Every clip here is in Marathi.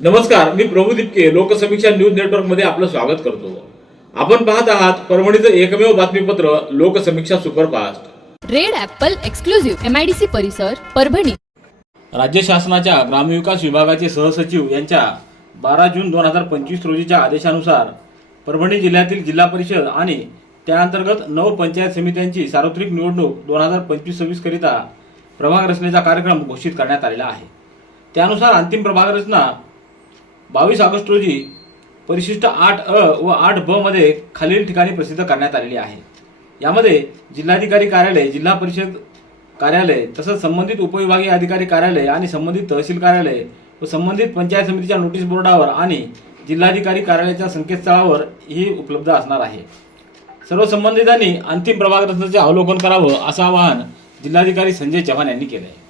नमस्कार मी प्रभू दिपके लोकसमीक्षा न्यूज नेटवर्कमध्ये आपलं स्वागत करतो. आपण पाहत आहात परभणीचं एकमेव बातमीपत्र Loksamiksha superfast. Red apple exclusive MIDC परिसर परभणी. राज्य शासनाच्या ग्रामविकास विभागाचे सहसचिव यांच्या बारा जून दोन हजार पंचवीस रोजीच्या आदेशानुसार परभणी जिल्ह्यातील जिल्हा परिषद आणि त्याअंतर्गत नऊ पंचायत समित्यांची सार्वत्रिक निवडणूक दोन हजार पंचवीस सव्वीस करिता प्रभाग रचनेचा कार्यक्रम घोषित करण्यात आलेला आहे. त्यानुसार अंतिम प्रभाग रचना बावीस ऑगस्ट रोजी परिशिष्ट आठ अ व आठ ब मध्ये खालील ठिकाणी प्रसिद्ध करण्यात आलेली आहे. यामध्ये जिल्हाधिकारी कार्यालय जिल्हा परिषद कार्यालय तसंच संबंधित उपविभागीय अधिकारी कार्यालय आणि संबंधित तहसील कार्यालय व संबंधित पंचायत समितीच्या नोटीस बोर्डावर आणि जिल्हाधिकारी कार्यालयाच्या संकेतस्थळावर ही उपलब्ध असणार आहे. सर्व संबंधितांनी अंतिम प्रभाग रचनेचे अवलोकन करावं असं आवाहन जिल्हाधिकारी संजय चव्हाण यांनी केलं आहे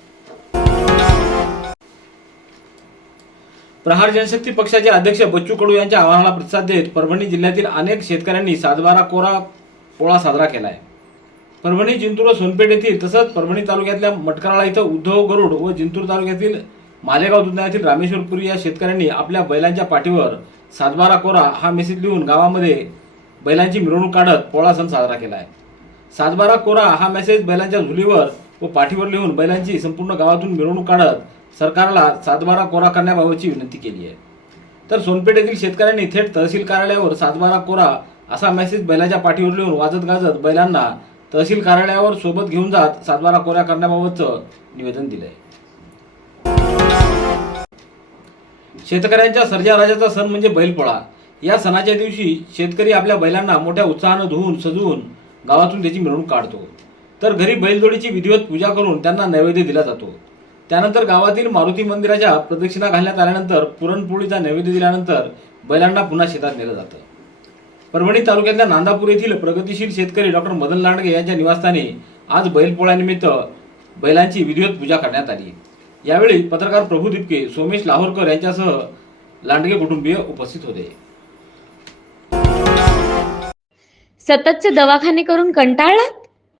प्रहार जनशक्ती पक्षाचे अध्यक्ष बच्चू कडू यांच्या आवाहनाला प्रतिसाद देत परभणी जिल्ह्यातील अनेक शेतकऱ्यांनी सातबारा कोरा पोळा साजरा केला आहे परभणी जिंतूर व सोनपेठ येथील तसंच परभणी तालुक्यातल्या मटकराळा इथं उद्धव गरुड व जिंतूर तालुक्यातील मालेगाव दुधण्यातील रामेश्वरपुरी या शेतकऱ्यांनी आपल्या बैलांच्या पाठीवर सातबारा कोरा हा मेसेज लिहून गावामध्ये बैलांची मिरवणूक काढत पोळा सण साजरा केला आहे सातबारा कोरा हा मेसेज बैलांच्या झुलीवर व पाठीवर लिहून बैलांची संपूर्ण गावातून मिरवणूक काढत सरकारला सातबारा कोरा करण्याबाबतची विनंती केली आहे. तर सोनपेठ येथील शेतकऱ्यांनी थेट तहसील कार्यालयावर सातबारा कोरा असा मेसेज बैलाच्या पाठीवर लिहून वाजत गाजत बैलांना तहसील कार्यालयावर सोबत घेऊन जात सातबारा कोऱ्या करण्याबाबतचं निवेदन दिलंय. शेतकऱ्यांच्या सर्जा राजाचा सण म्हणजे बैलपोळा या सणाच्या दिवशी शेतकरी आपल्या बैलांना मोठ्या उत्साहानं धुवून सजवून गावातून त्याची मिरवणूक काढतो. तर घरी बैलजोडीची विधिवत पूजा करून त्यांना नैवेद्य दिला जातो. त्यानंतर गावातील मारुती मंदिराच्या प्रदक्षिणा घालण्यात आल्यानंतर पुरणपोळीचा नैवेद्य दिल्यानंतर बैलांना पुन्हा शेतात नेलं जातं. परभणी तालुक्यातल्या नांदापूर येथील प्रगतिशील शेतकरी डॉक्टर मदन लांडगे यांच्या निवासस्थानी आज बैलपोळ्यानिमित्त बैलांची विधिवत पूजा करण्यात आली. यावेळी पत्रकार प्रभू दिपके सोमेश लाहोरकर यांच्यासह लांडगे कुटुंबीय उपस्थित होते. सततचे दवाखाने करून कंटाळला?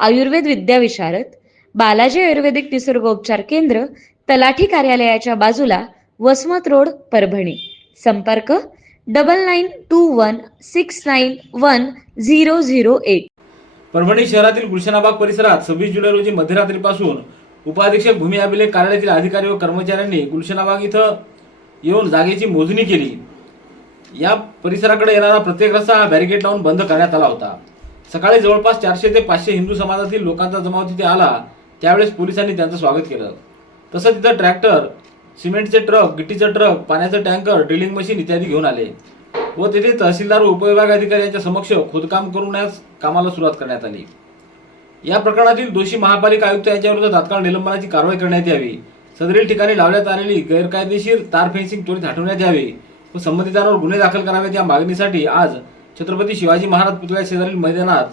आयुर्वेद विद्याविशारद बालाजी आयुर्वेदिक निसर्गोपचार केंद्र तलाठी कार्यालयाच्या बाजूला वसमत रोड परभणी. संपर्क double nine two one six nine one zero zero eight Parbhani शहरातील गुलशनाबाग परिसरात सव्वीस जुलै रोजी मध्यरात्रीपासून उपाधीक्षक भूमी अभिलेख कार्यालयातील अधिकारी व कर्मचाऱ्यांनी गुलशनाबाग इथं येऊन जागेची मोजणी केली. या परिसराकडे येणारा प्रत्येक रस्ता हा बॅरिकेड लावून बंद करण्यात आला होता. सकाळी जवळपास चारशे ते पाचशे हिंदू समाजातील लोकांचा जमाव तिथे आला त्यावेळेस पोलिसांनी त्यांचं स्वागत केलं. तसं तिथं ट्रॅक्टर सिमेंटचे ट्रक गिट्टीचे ट्रक पाण्याचं टँकर ड्रिलिंग मशीन इत्यादी घेऊन आले. व तेथे तहसीलदार व उपविभाग अधिकारी यांच्या समक्ष खोदकाम करूनच कामाला सुरुवात करण्यात आली. या प्रकरणातील दोषी महापालिका आयुक्त यांच्याविरुद्ध तात्काळ निलंबनाची कारवाई करण्यात यावी. सदरील ठिकाणी लावण्यात आलेली गैरकायदेशीर तार फेन्सिंग त्वरित हटवण्यात यावी व संबंधितांवर गुन्हे दाखल करावेत या मागणीसाठी आज छत्रपती शिवाजी महाराज पुतळ्या शेजारील मैदानात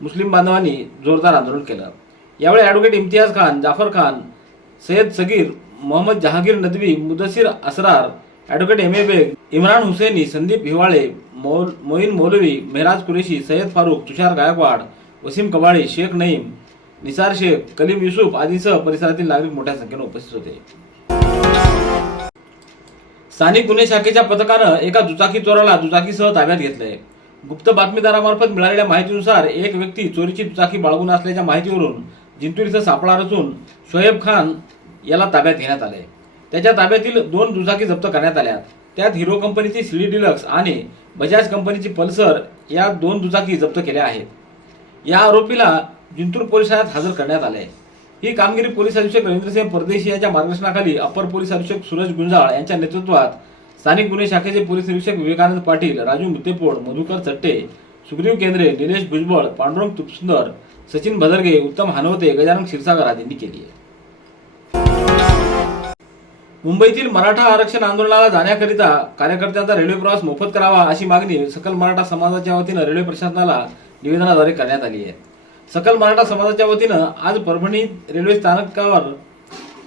मुस्लिम बांधवांनी जोरदार आंदोलन केलं. यावेळी advocate Imtiyaz Khan Jafar Khan Sayyad Sagir Mohammad Jahangir Nadvi Mudassir Asrar advocate M A Baig Imran Husaini Sandeep Hiwale मौल मोईन मौलवी मेहराज कुरेशी सय्यद फारूक तुषार गायकवाड वसीम कबाळी शेख नईम निसार शेख कलीम युसुफ आदींसह परिसरातील नागरिक मोठ्या संख्येने उपस्थित होते. स्थानिक गुन्हे शाखेच्या पथकानं एका दुचाकी चोराला दुचाकीसह ताब्यात घेतलंय. गुप्त बातमीदारामार्फत मिळालेल्या माहितीनुसार एक व्यक्ती चोरीची दुचाकी बाळगून असल्याच्या माहितीवरून जिंतूर इथं सापळा रचून शोएब खान याला ताब्यात घेण्यात आले त्याच्या ताब्यातील दोन दुचाकी जप्त करण्यात आल्या त्यात हिरो कंपनीची सीडी डिलक्स आणि बजाज कंपनीची पल्सर या दोन दुचाकी जप्त केल्या आहेत. या आरोपीला जिंतूर पोलीस ठाण्यात हजर करण्यात आले ही कामगिरी पोलीस अधीक्षक रवींद्रसिंह परदेशी यांच्या मार्गदर्शनाखाली अपर पोलीस अधीक्षक सूरज गुंजाळ यांच्या नेतृत्वात स्थानिक गुन्हे शाखेचे पोलीस निरीक्षक विवेकानंद पाटील राजू मुत्तेपोड मधुकर चट्टे सुग्रीव केंद्रे निलेश भुजबळ पांडुरंग तुपसुंदर सचिन भदरगे उत्तम हानवते गजानन क्षीरसागर आदींनी केली आहे. मुंबईतील मराठा आरक्षण आंदोलनाला जाण्याकरिता कार्यकर्त्यांचा रेल्वे प्रवास मोफत करावा अशी मागणी सकल मराठा समाजाच्या वतीनं रेल्वे प्रशासनाला निवेदनाद्वारे करण्यात आली आहे. सकल मराठा समाजाच्या वतीनं आज परभणी रेल्वे स्थानकावर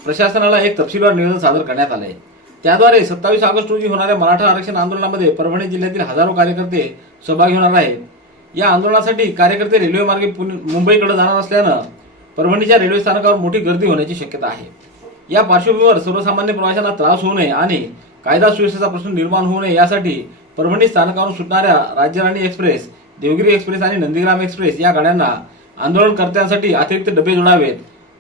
प्रशासनाला एक तपशीलवार निवेदन सादर करण्यात आलं आहे त्याद्वारे सत्तावीस ऑगस्ट रोजी होणाऱ्या मराठा आरक्षण आंदोलनामध्ये परभणी जिल्ह्यातील हजारो कार्यकर्ते सहभागी होणार आहेत. या आंदोलनासाठी कार्यकर्ते रेल्वे मार्गे पुणे मुंबईकडे जाणार असल्यानं परभणीच्या रेल्वे स्थानकावर मोठी गर्दी होण्याची शक्यता आहे. या पार्श्वभूमीवर सर्वसामान्य प्रवाशांना त्रास होऊ नये आणि कायदा सुव्यवस्थेचा प्रश्न निर्माण होऊ नये यासाठी परभणी स्थानकावरून सुटणाऱ्या राज्यराणी एक्सप्रेस देवगिरी एक्सप्रेस आणि नंदीग्राम एक्सप्रेस या गाड्यांना आंदोलनकर्त्यांसाठी अतिरिक्त डबे जोडावेत.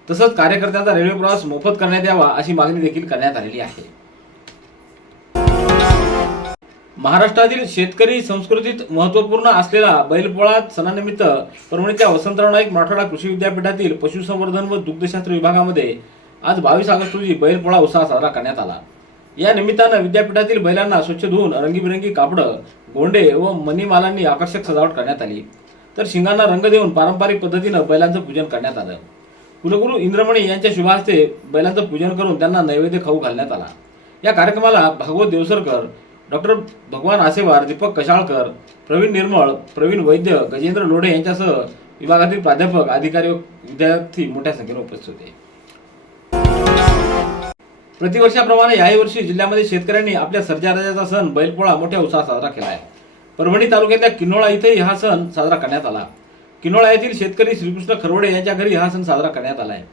तसंच कार्यकर्त्यांचा रेल्वे प्रवास मोफत करण्यात यावा अशी मागणी देखील करण्यात आलेली आहे. महाराष्ट्रातील शेतकरी संस्कृतीत महत्त्वपूर्ण असलेला बैलपोळा सणानिमित्त परभणीच्या वसंतराव नाईक मराठवाडा कृषी विद्यापीठातील पशुसंवर्धन व दुग्धशास्त्र विभागामध्ये आज बावीस ऑगस्ट रोजी बैलपोळा उत्साह साजरा करण्यात आला. या निमित्तानं विद्यापीठातील बैलांना स्वच्छ धुवून रंगीबिरंगी कापडं गोंडे व मनीमालांनी आकर्षक सजावट करण्यात आली. तर शिंगांना रंग देऊन पारंपरिक पद्धतीनं बैलांचं पूजन करण्यात आलं. कुलगुरू इंद्रमणी यांच्या शुभाहस्ते बैलांचं पूजन करून त्यांना नैवेद्य खाऊ घालण्यात आला. या कार्यक्रमाला भागवत देवसरकर डॉक्टर भगवान आसेवार दीपक कशाळकर प्रवीण निर्मळ प्रवीण वैद्य गजेंद्र लोढे यांच्यासह विभागातील प्राध्यापक अधिकारी व विद्यार्थी मोठ्या संख्येने उपस्थित होते. प्रतिवर्षाप्रमाणे याही वर्षी जिल्ह्यामध्ये शेतकऱ्यांनी आपल्या सर्जाराजाचा सण बैलपोळा मोठ्या उत्साहात साजरा केला आहे. परभणी तालुक्यातल्या किनोळा इथेही हा सण साजरा करण्यात आला. किनोळा येथील शेतकरी श्रीकृष्ण खरवडे यांच्या घरी हा सण साजरा करण्यात आला आहे.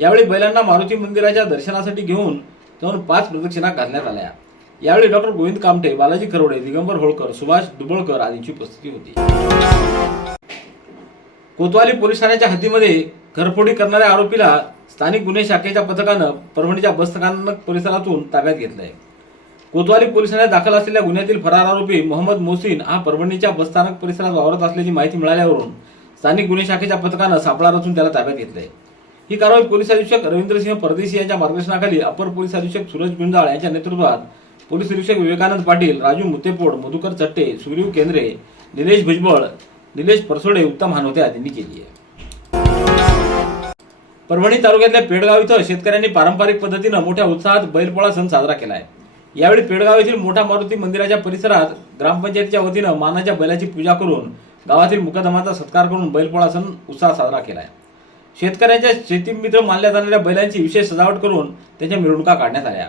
यावेळी बैलांना मारुती मंदिराच्या दर्शनासाठी घेऊन जाऊन पाच प्रदक्षिणा घालण्यात आल्या. यावेळी डॉक्टर गोविंद कामठे बालाजी खरवडे दिगंबर होळकर सुभाष दुबळकर आदींची उपस्थिती होती. कोतवाली पोलीस ठाण्याच्या हद्दीमध्ये घरफोडी करणाऱ्या आरोपीला स्थानिक गुन्हे शाखेच्या पथकानं परभणीच्या बसस्थानक परिसरातून ताब्यात घेतलं आहे कोतवाली पोलीस दाखल असलेल्या गुन्ह्यातील फरार आरोपी मोहम्मद मोहसिन हा परभणीच्या बसस्थानक परिसरात वावरत असल्याची माहिती मिळाल्यावरून स्थानिक गुन्हे शाखेच्या पथकानं सापळा रचून त्याला ताब्यात घेतलंय. ही कारवाई पोलीस अधीक्षक रवींद्रसिंह परदेशी यांच्या मार्गदर्शनाखाली अपर पोलीस अधीक्षक सूरज गुंजाळ यांच्या नेतृत्वात पोलीस निरीक्षक विवेकानंद पाटील राजू मुत्तेपोड मधुकर चट्टे सुग्रीव केंद्रे निलेश भुजबळ निलेश परसोडे उत्तम हानवते आदींनी केली आहे. परभणी तालुक्यातल्या पेडगाव इथं शेतकऱ्यांनी पारंपरिक पद्धतीनं मोठ्या उत्साहात बैलपोळा सण साजरा केला आहे यावेळी पेडगाव येथील मोठा मारुती मंदिराच्या परिसरात ग्रामपंचायतीच्या वतीनं मानाच्या बैलाची पूजा करून गावातील मुकदमाचा सत्कार करून बैलपोळा सण उत्साह साजरा केला आहे शेतकऱ्यांच्या शेतीमित्र मानल्या जाणाऱ्या बैलांची विशेष सजावट करून त्यांच्या मिरवणुका काढण्यात आल्या.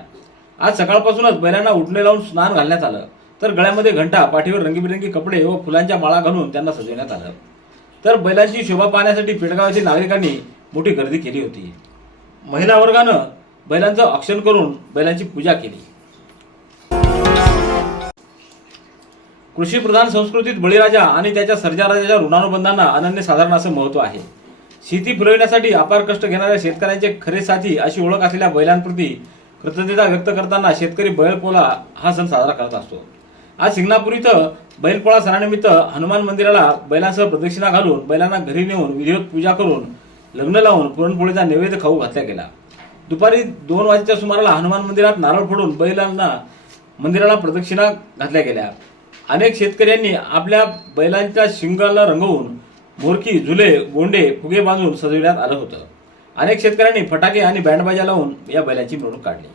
आज सकाळपासूनच बैलांना उठणे लावून स्नान घालण्यात आलं. तर गळ्यामध्ये घंटा पाठीवर रंगीबिरंगी कपडे व फुलांच्या माळा घालून त्यांना सजवण्यात आलं. तर बैलांची शोभा पाहण्यासाठी पेडगाव येथील नागरिकांनी मोठी गर्दी केली होती. महिला वर्गानं बैलांचं औक्षण करून बैलांची पूजा केली. कृषीप्रधान संस्कृतीत बळीराजा आणि त्याच्या सर्जाराजाच्या ऋणानुबंधांना अनन्य साधारण असं महत्त्व आहे. शेती फुलविण्यासाठी अपार कष्ट घेणाऱ्या शेतकऱ्यांचे खरे साथी अशी ओळख असलेल्या बैलांप्रती कृतज्ञता व्यक्त करताना शेतकरी बैलपोळा हा सण साजरा करत असतो. आज सिंगणापूर इथं बैलपोळा सणानिमित्त हनुमान मंदिराला बैलांसह प्रदक्षिणा घालून बैलांना घरी नेऊन विधिवत पूजा करून लग्न लावून पुरणपोळीचा नैवेद्य खाऊ घातला गेला. दुपारी दोन वाजेच्या सुमाराला हनुमान मंदिरात नारळ फोडून बैलांना मंदिराला प्रदक्षिणा घातल्या गेल्या. अनेक शेतकऱ्यांनी आपल्या बैलांच्या शिंगाला रंगवून मोरकी झुले गोंडे फुगे बांधून सजविण्यात आलं होतं. अनेक शेतकऱ्यांनी फटाके आणि बँडबाजा लावून या बैलांची मिरवणूक काढली.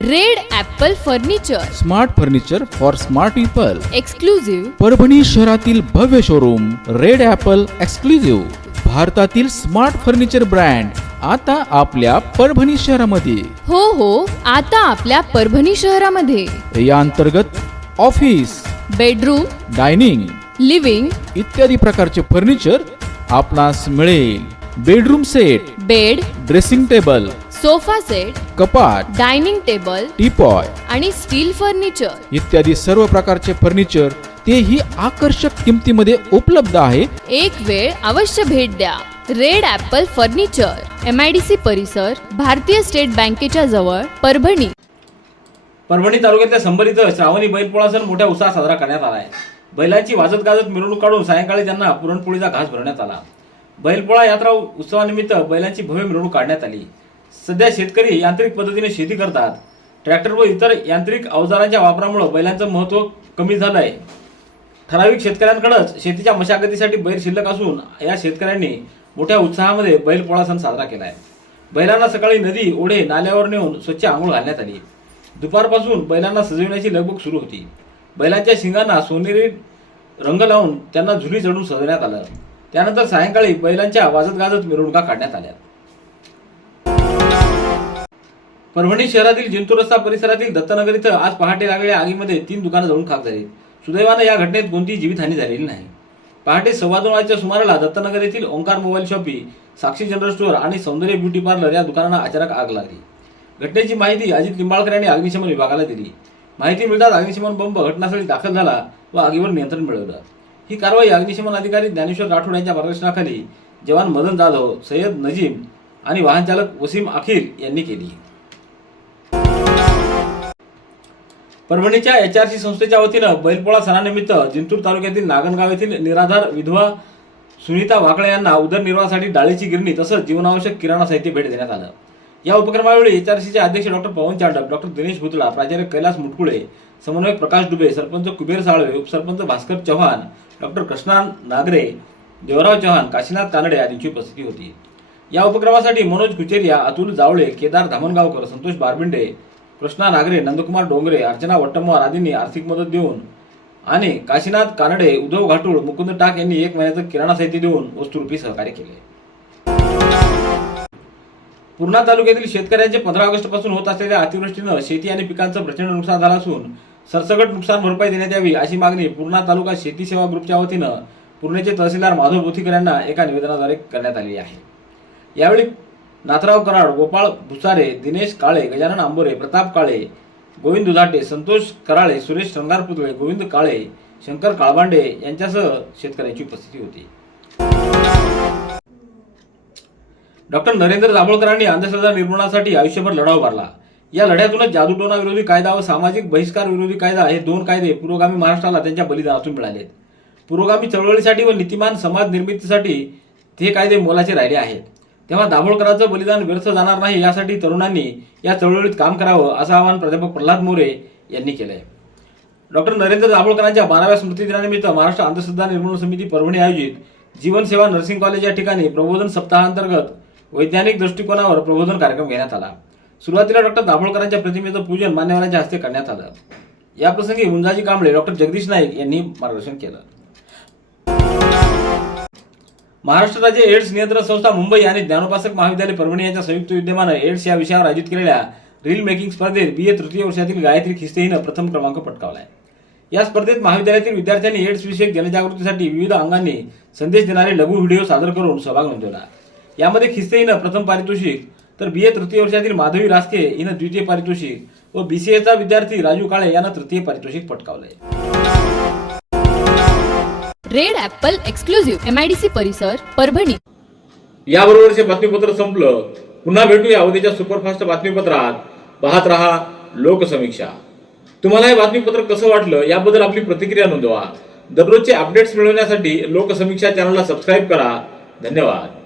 Red Apple furniture. Smart furniture for smart people. Exclusive Parbhani शहरातील भव्य शोरूम रेड ॲपल एक्सक्लुझिव्ह भारतातील स्मार्ट फर्निचर ब्रँड आता आपल्या परभणी शहरामध्ये. हो हो आता आपल्या परभणी शहरामध्ये. या अंतर्गत ऑफिस बेडरूम डायनिंग लिव्हिंग इत्यादी प्रकारचे फर्निचर आपणास मिळेल. Bedroom set bed dressing table sofa set कपाट डायनिंग टेबल टीपॉय आणि स्टील फर्निचर. इत्यादी सर्व प्रकारचे फर्निचर तेही आकर्षक किमतीमध्ये उपलब्ध आहे. एक वेळ अवश्य भेट द्या. Red apple furniture M I D C परिसर भारतीय स्टेट बँकेच्या जवळ परभणी. परभणी तालुक्यातल्या संभर इथं श्रावणी बैलपोळा सण मोठ्या उत्साहात साजरा करण्यात आला आहे. बैलांची वाजत गाजत मिरवणूक काढून सायंकाळी त्यांना पुरणपोळीचा घास भरण्यात आला. बैलपोळा यात्रा उत्सवानिमित्त बैलांची भव्य मिरवणूक काढण्यात आली. सध्या शेतकरी यांत्रिक पद्धतीने शेती करतात. ट्रॅक्टर व इतर यांत्रिक अवजारांच्या वापरामुळे बैलांचं महत्त्व कमी झालं आहे ठराविक शेतकऱ्यांकडेच शेतीच्या मशागतीसाठी बैल शिल्लक असून या शेतकऱ्यांनी मोठ्या उत्साहामध्ये बैलपोळा सण साजरा केला आहे बैलांना सकाळी नदी ओढे नाल्यावर नेऊन स्वच्छ आंघोळ घालण्यात आली. दुपारपासून बैलांना सजविण्याची लगबग सुरू होती. बैलांच्या शिंगांना सोनेरी रंग लावून त्यांना झुली चढून सजवण्यात आलं. त्यानंतर सायंकाळी बैलांच्या आवाजात गाजत मिरवणुका काढण्यात आल्या परभणी शहरातील जिंतूर रस्ता परिसरातील दत्तनगर इथं आज पहाटे लागलेल्या आगीमध्ये तीन दुकानं जळून खाक झाली सुदैवानं या घटनेत कोणतीही जीवितहानी झालेली नाही. पहाटे सव्वा दोन वाजच्या सुमाराला दत्तनगर येथील Omkar mobile shoppe Sakshi general store आणि सौंदर्य ब्युटी पार्लर या दुकानांना अचानक आग लागली. घटनेची माहिती अजित लिंबाळकर यांनी अग्निशमन विभागाला दिली. माहिती मिळताच अग्निशमन बंब घटनास्थळी दाखल झाला व आगीवर नियंत्रण मिळवलं. ही कारवाई अग्निशमन अधिकारी ज्ञानेश्वर राठोड यांच्या मार्गदर्शनाखाली जवान मदन जाधव सय्यद नजीम आणि वाहन चालक वसीम अखिल यांनी केली. परभणीच्या एच आर सी संस्थेच्या वतीनं बैलपोळा सणानिमित्त जिंतूर तालुक्यातील नागनगाव येथील निराधार विधवा सुनीता वाकळे यांना उदरनिर्वाहासाठी डाळीची गिरणी तसंच जीवनावश्यक किराणा साहित्य भेट देण्यात आलं. या उपक्रमावेळी एच आर सीचे अध्यक्ष डॉक्टर पवन चांडक डॉक्टर दिनेश भुतळा प्राचार्य कैलास मुटकुळे समन्वयक प्रकाश डुबे सरपंच कुबेर साळवे उपसरपंच भास्कर चव्हाण डॉक्टर कृष्णा नागरे देवराव चव्हाण काशीनाथ कानडे आदींची उपस्थिती होती. या उपक्रमासाठी मनोज कुचेरिया अतुल जावळे केदार धामणगावकर संतोष बारबिंडे कृष्णा नागरे नंदकुमार डोंगरे अर्चना वट्टमवार आदींनी आर्थिक मदत देऊन आणि काशीनाथ कानडे उद्धव घाटूळ मुकुंद टाक यांनी एक महिन्याचं किराणा साहित्य देऊन वस्तुरूपी सहकार्य केले. पूर्णा तालुक्यातील शेतकऱ्यांचे पंधरा ऑगस्टपासून होत असलेल्या अतिवृष्टीनं शेती आणि पिकांचं प्रचंड नुकसान झालं असून सरसकट नुकसान भरपाई देण्यात यावी अशी मागणी पूर्णा तालुका शेती सेवा ग्रुपच्या वतीनं पूर्णेचे तहसीलदार माधव बोथीकर यांना एका निवेदनाद्वारे करण्यात आली आहे. यावेळी नाथराव कराड गोपाळ भुसारे दिनेश काळे गजानन आंबोरे प्रताप काळे गोविंद दुधाटे संतोष कराळे सुरेश श्रंगार पुतळे गोविंद काळे शंकर काळबांडे यांच्यासह शेतकऱ्यांची उपस्थिती होती. डॉक्टर नरेंद्र दाभोळकरांनी अंधश्रद्धा निर्मूलनासाठी आयुष्यभर लढा उभारला या लढ्यातूनच जादूटोना विरोधी कायदा व सामाजिक बहिष्कार विरोधी कायदा हे दोन कायदे पुरोगामी महाराष्ट्राला त्यांच्या बलिदानातून मिळालेत. पुरोगामी चळवळीसाठी व नीतिमान समाज निर्मितीसाठी ते कायदे मोलाचे राहिले आहेत. तेव्हा दाभोळकरांचं बलिदान व्यर्थ जाणार नाही यासाठी तरुणांनी या चळवळीत काम करावं असं आवाहन प्राध्यापक प्रल्हाद मोरे यांनी केलंय. डॉक्टर नरेंद्र दाभोळकरांच्या बाराव्या स्मृतिदिनानिमित्त महाराष्ट्र अंधश्रद्धा निर्मूलन समिती परभणी आयोजित जीवनसेवा नर्सिंग कॉलेज या ठिकाणी प्रबोधन सप्ताहांतर्गत वैज्ञानिक दृष्टिकोनावर प्रबोधन कार्यक्रम घेण्यात आला. सुरुवातीला डॉक्टर दाभोळकरांच्या प्रतिमेचं पूजन मान्यवरांच्या हस्ते करण्यात आलं. याप्रसंगी मुंजाजी कांबळे डॉक्टर जगदीश नाईक यांनी मार्गदर्शन केलं. महाराष्ट्र राज्य एड्स नियंत्रण संस्था मुंबई आणि ज्ञानोपासक महाविद्यालय परभणी यांच्या संयुक्त विद्यमानं एड्स या विषयावर आयोजित केलेल्या रील मेकिंग स्पर्धेत बी ए तृतीय वर्षातील गायत्री खिस्ते हिनं प्रथम क्रमांक पटकावलाय. या स्पर्धेत महाविद्यालयातील विद्यार्थ्यांनी एड्स विषयक जनजागृतीसाठी विविध अंगांनी संदेश देणारे लघु व्हिडिओ सादर करून सहभाग नोंदवला. यामध्ये खिस्ते हिनं प्रथम पारितोषिक तर बी ए तृतीय वर्षातील माधवी रासके हिनं द्वितीय पारितोषिक व बीसीएचा विद्यार्थी राजू काळे यानं तृतीय पारितोषिक पटकावलंय. Red apple exclusive M I D C परिसर परभणी. याबरोबरचे बातमीपत्र संपलं. पुन्हा भेटूया उद्याच्या सुपरफास्ट बातमीपत्रात. पाहत रहा लोकसमीक्षा. तुम्हाला हे बातमीपत्र कसं वाटलं याबद्दल आपली प्रतिक्रिया नोंदवा. दररोजचे अपडेट्स मिळवण्यासाठी लोकसमीक्षा चॅनलला सबस्क्राईब करा. धन्यवाद.